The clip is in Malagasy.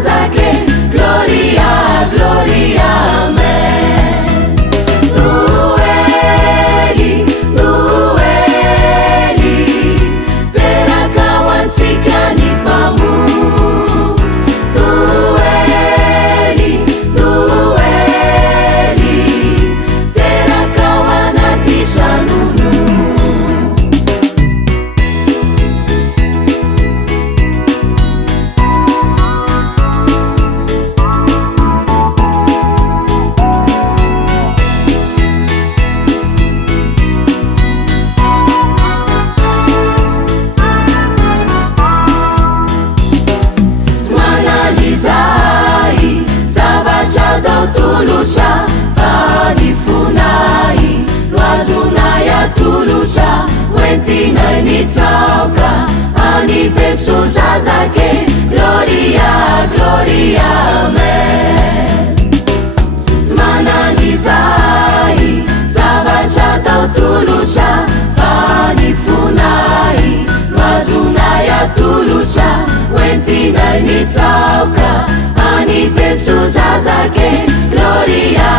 zazake gloria gloria amen nueli nueli terakawansikani pamu nueli nueli terakawanatijanunu zai zavachadao tulucha fanifunai lwazunaya tulucha wentinai mitsauka ani Jesu zazake gloria gloria amen zmanani zai zavachadao tulucha fanifunai lwazunaya tulucha wentinai mitsauka ani Jesu zazake gloria